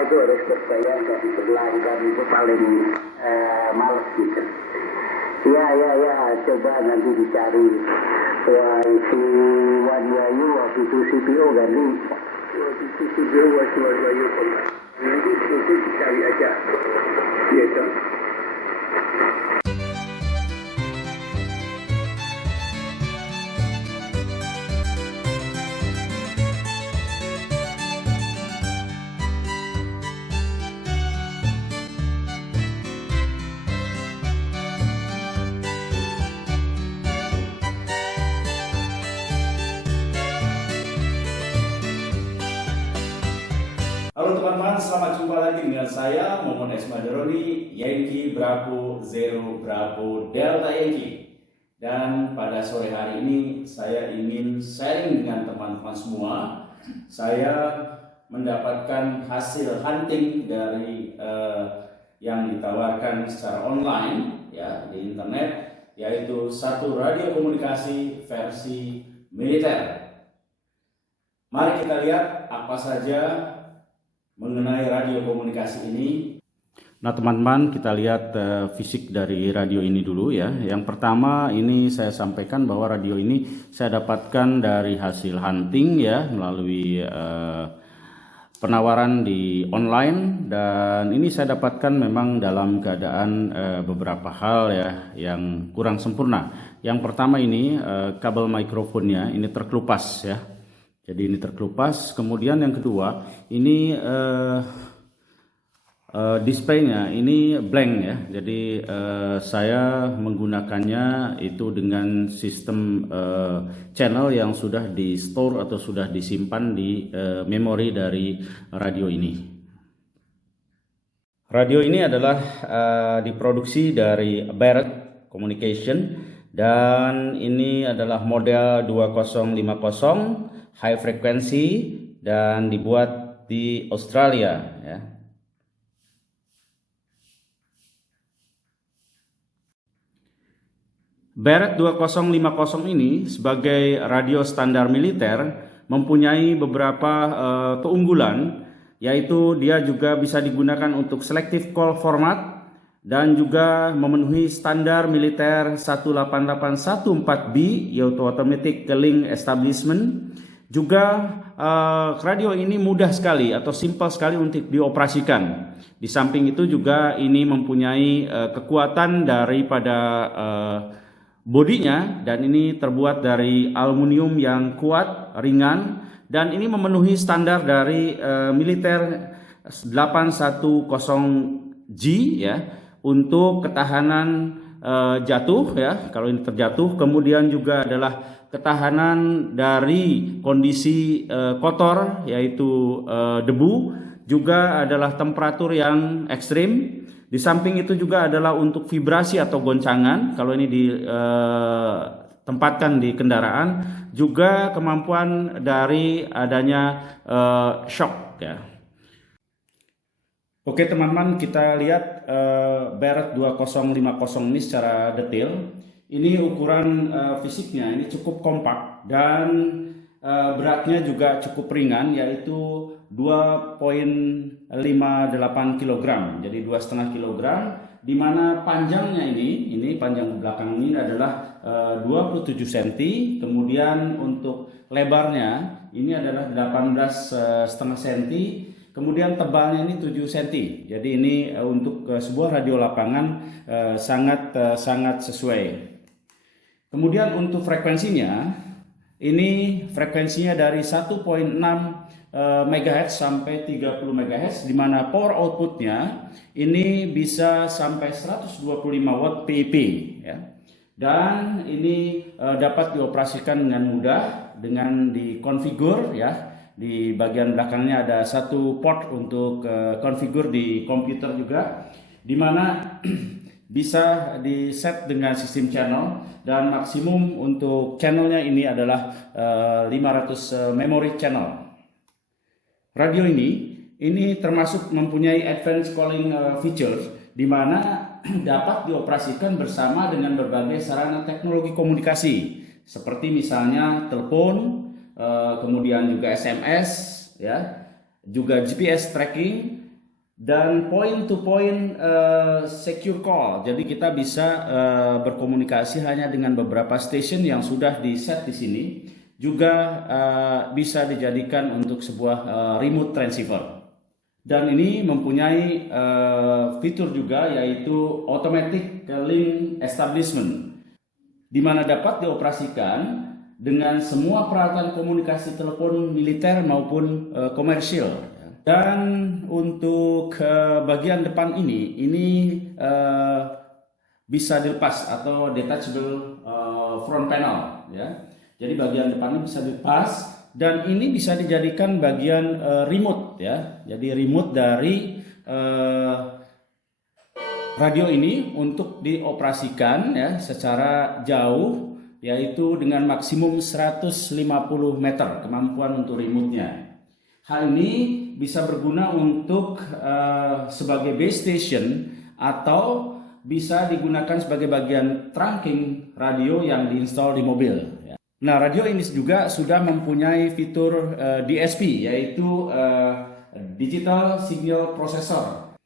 itu harus berbayar dari sebelah dan itu paling males gitu. Ya, coba nanti dicari. Wah, si Wanyayu waktu itu CPO ganti. Waktu itu CPO Wanyayu pernah. Nanti itu dicari aja. Gitu. Halo teman-teman, selamat jumpa lagi dengan saya Momon Esmaderoni, Yankee Bravo Zero Bravo Delta Yankee. Dan pada sore hari ini saya ingin sharing dengan teman-teman semua. Saya mendapatkan hasil hunting dari yang ditawarkan secara online ya di internet, yaitu satu radio komunikasi versi militer. Mari kita lihat apa saja mengenai radio komunikasi ini. Nah teman-teman, kita lihat fisik dari radio ini dulu ya. Yang pertama ini saya sampaikan bahwa radio ini saya dapatkan dari hasil hunting ya, melalui penawaran di online, dan ini saya dapatkan memang dalam keadaan beberapa hal ya yang kurang sempurna. Yang pertama ini kabel mikrofonnya ini terkelupas ya. Jadi ini terkelupas. Kemudian yang kedua ini displaynya ini blank ya. Jadi saya menggunakannya itu dengan sistem channel yang sudah di store atau sudah disimpan di memori dari radio ini. Radio ini adalah diproduksi dari Barrett Communication, dan ini adalah model 2050 high frequency dan dibuat di Australia ya. Barrett 2050 ini sebagai radio standar militer mempunyai beberapa keunggulan, yaitu dia juga bisa digunakan untuk selective call format dan juga memenuhi standar militer 18814B yaitu automatic calling establishment. Juga radio ini mudah sekali atau simpel sekali untuk dioperasikan. Di samping itu juga ini mempunyai kekuatan daripada bodinya, dan ini terbuat dari aluminium yang kuat, ringan, dan ini memenuhi standar dari militer 810G ya, untuk ketahanan jatuh ya kalau ini terjatuh. Kemudian juga adalah ketahanan dari kondisi kotor yaitu debu, juga adalah temperatur yang ekstrim. Di samping itu juga adalah untuk vibrasi atau goncangan kalau ini ditempatkan di kendaraan, juga kemampuan dari adanya shock ya. Oke teman-teman, kita lihat Barrett 2050 ini secara detail. Ini ukuran fisiknya ini cukup kompak dan beratnya juga cukup ringan, yaitu 2,58 kg. Jadi 2,5 kg, di mana panjangnya ini panjang belakang ini adalah 27 cm. Kemudian untuk lebarnya ini adalah 18,5 cm. Kemudian tebalnya ini 7 cm. Jadi ini untuk sebuah radio lapangan sangat sesuai. Kemudian untuk frekuensinya, ini frekuensinya dari 1,6 MHz sampai 30 MHz, di mana power outputnya ini bisa sampai 125 watt PIP ya. Dan ini dapat dioperasikan dengan mudah dengan dikonfigur ya. Di bagian belakangnya ada satu port untuk konfigur di komputer juga, di mana bisa di set dengan sistem channel, dan maksimum untuk channelnya ini adalah 500 memory channel. Radio ini termasuk mempunyai advanced calling features, di mana dapat dioperasikan bersama dengan berbagai sarana teknologi komunikasi seperti misalnya telepon, kemudian juga SMS ya, juga GPS tracking, dan point to point secure call. Jadi kita bisa berkomunikasi hanya dengan beberapa station yang sudah di set di sini. Juga bisa dijadikan untuk sebuah remote transceiver. Dan ini mempunyai fitur juga, yaitu automatic link establishment, di mana dapat dioperasikan dengan semua peralatan komunikasi telepon militer maupun komersial. Dan untuk bagian depan ini bisa dilepas atau detachable front panel, ya. Jadi bagian depannya bisa dilepas dan ini bisa dijadikan bagian remote, ya. Jadi remote dari radio ini untuk dioperasikan, ya, secara jauh, yaitu dengan maksimum 150 meter kemampuan untuk remote-nya. Hal ini bisa berguna untuk sebagai base station atau bisa digunakan sebagai bagian trunking radio yang diinstal di mobil. Nah, radio ini juga sudah mempunyai fitur DSP, yaitu Digital Signal Processor.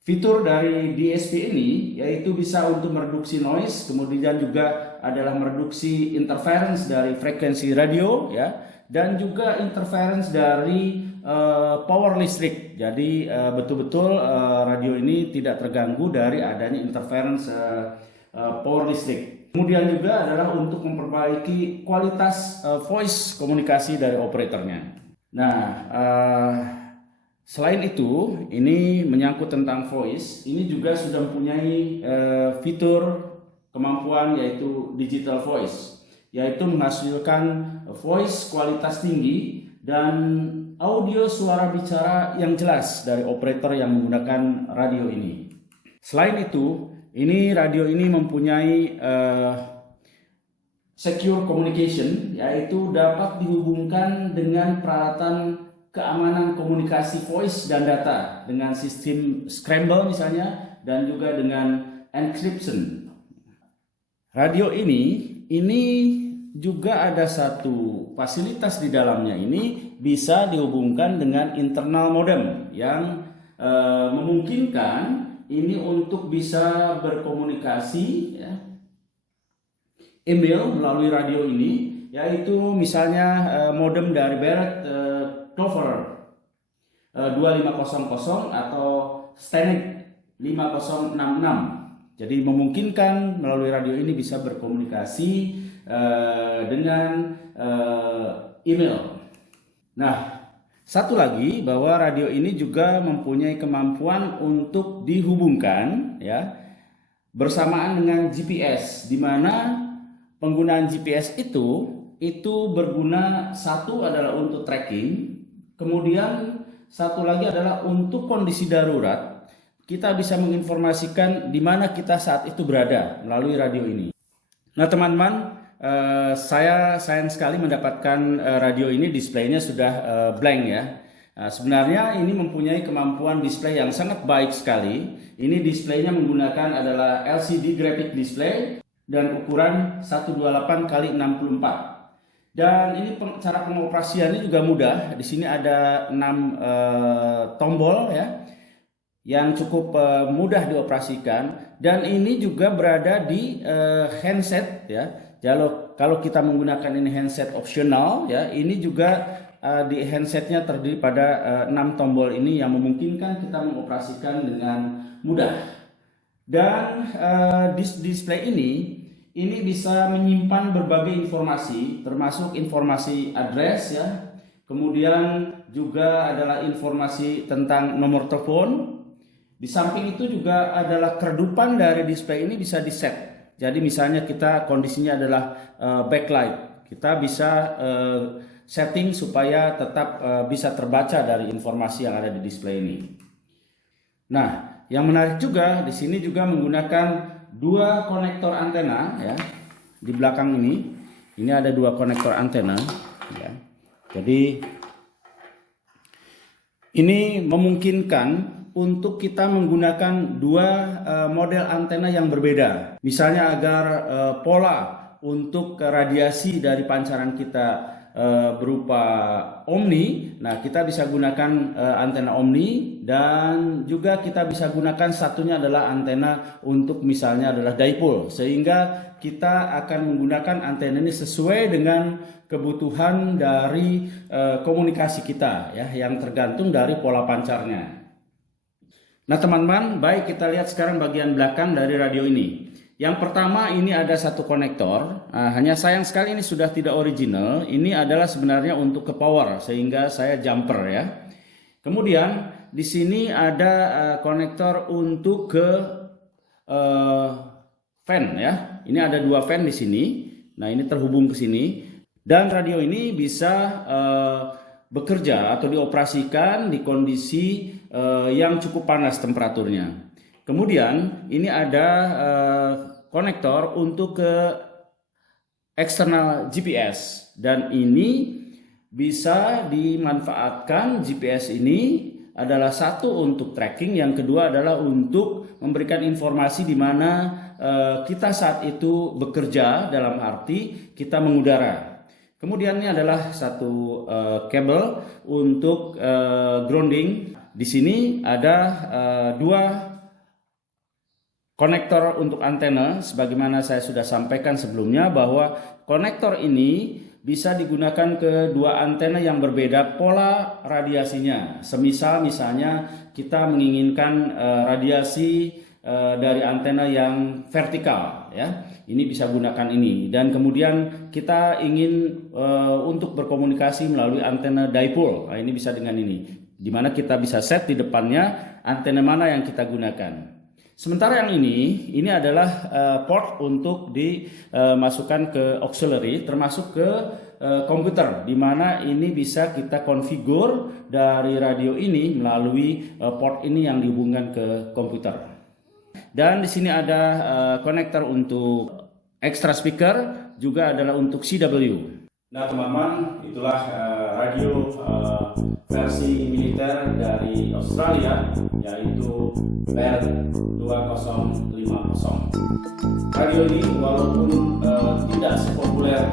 Fitur dari DSP ini yaitu bisa untuk mereduksi noise, kemudian juga adalah mereduksi interference dari frekuensi radio, ya, dan juga interference dari power listrik. Jadi betul-betul radio ini tidak terganggu dari adanya interference power listrik. Kemudian juga adalah untuk memperbaiki kualitas voice komunikasi dari operatornya. Nah, selain itu, ini menyangkut tentang voice. Ini juga sudah mempunyai fitur kemampuan, yaitu digital voice, yaitu menghasilkan voice kualitas tinggi dan audio suara bicara yang jelas dari operator yang menggunakan radio ini. Selain itu, ini radio ini mempunyai secure communication, yaitu dapat dihubungkan dengan peralatan keamanan komunikasi voice dan data dengan sistem scramble misalnya, dan juga dengan encryption. Radio ini juga ada satu fasilitas di dalamnya, ini bisa dihubungkan dengan internal modem yang memungkinkan ini untuk bisa berkomunikasi, ya, email melalui radio ini, yaitu misalnya modem dari Barrett Clover 2500 atau Stanek 5066. Jadi memungkinkan melalui radio ini bisa berkomunikasi dengan email. Nah, satu lagi, bahwa radio ini juga mempunyai kemampuan untuk dihubungkan, ya, bersamaan dengan GPS, di mana penggunaan GPS itu berguna, satu adalah untuk tracking, kemudian satu lagi adalah untuk kondisi darurat. Kita bisa menginformasikan di mana kita saat itu berada melalui radio ini. Nah, teman-teman, saya sayang sekali mendapatkan radio ini displaynya sudah blank, ya. Sebenarnya ini mempunyai kemampuan display yang sangat baik sekali. Ini displaynya menggunakan adalah LCD graphic display dan ukuran 128 x 64. Dan ini cara pengoperasiannya juga mudah. Di sini ada 6 tombol, ya, yang cukup mudah dioperasikan, dan ini juga berada di handset, ya. Kalau kita menggunakan ini handset opsional, ya, ini juga di handsetnya terdiri pada 6 tombol ini yang memungkinkan kita mengoperasikan dengan mudah. Dan display ini bisa menyimpan berbagai informasi, termasuk informasi address, ya. Kemudian juga adalah informasi tentang nomor telepon. Di samping itu juga adalah keredupan dari display ini bisa di-set. Jadi misalnya kita kondisinya adalah backlight, kita bisa setting supaya tetap bisa terbaca dari informasi yang ada di display ini. Nah, yang menarik juga di sini juga menggunakan 2 konektor antena, ya. Di belakang ini ada 2 konektor antena, ya. Jadi ini memungkinkan untuk kita menggunakan 2 model antena yang berbeda. Misalnya agar pola untuk radiasi dari pancaran kita berupa Omni. Nah, kita bisa gunakan antena Omni, dan juga kita bisa gunakan satunya adalah antena untuk misalnya adalah dipole, sehingga kita akan menggunakan antena ini sesuai dengan kebutuhan dari komunikasi kita ya, yang tergantung dari pola pancarnya. Nah teman-teman, baik kita lihat sekarang bagian belakang dari radio ini. Yang pertama, ini ada satu konektor. Hanya sayang sekali ini sudah tidak original. Ini adalah sebenarnya untuk ke power, sehingga saya jumper ya. Kemudian di sini ada konektor untuk ke fan ya. Ini ada dua fan di sini. Nah ini terhubung ke sini. Dan radio ini bisa bekerja atau dioperasikan di kondisi yang cukup panas temperaturnya. Kemudian ini ada konektor untuk ke eksternal GPS, dan ini bisa dimanfaatkan. GPS ini adalah satu untuk tracking, yang kedua adalah untuk memberikan informasi di mana kita saat itu bekerja, dalam arti kita mengudara. Kemudian ini adalah satu kabel untuk grounding. Di sini ada dua konektor untuk antena, sebagaimana saya sudah sampaikan sebelumnya bahwa konektor ini bisa digunakan ke dua antena yang berbeda pola radiasinya. Misalnya kita menginginkan radiasi dari antena yang vertikal ya, ini bisa gunakan ini. Dan kemudian kita ingin untuk berkomunikasi melalui antena dipole, nah, ini bisa dengan ini, dimana kita bisa set di depannya antena mana yang kita gunakan. Sementara yang ini adalah port untuk dimasukkan ke auxiliary, termasuk ke komputer, di mana ini bisa kita konfigur dari radio ini melalui port ini yang dihubungkan ke komputer. Dan di sini ada konektor untuk extra speaker, juga adalah untuk CW. Nah teman-teman, itulah radio versi militer dari Australia, yaitu Barrett 2050. Radio ini walaupun tidak sepopuler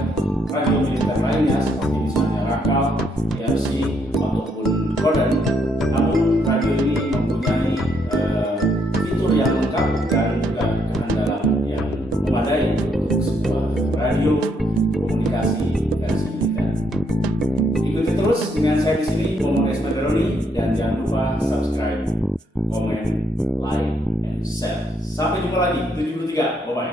radio militer lainnya seperti misalnya Rakal, ERC ataupun Gordon, namun radio ini mempunyai fitur yang lengkap dan juga kehandalan yang memadai untuk sebuah radio komunikasi versi militer. Ikuti terus dengan saya di sini, Momo Esmaderoni, dan jangan lupa subscribe, komen, like, and share. Sampai jumpa lagi 73. Bye bye.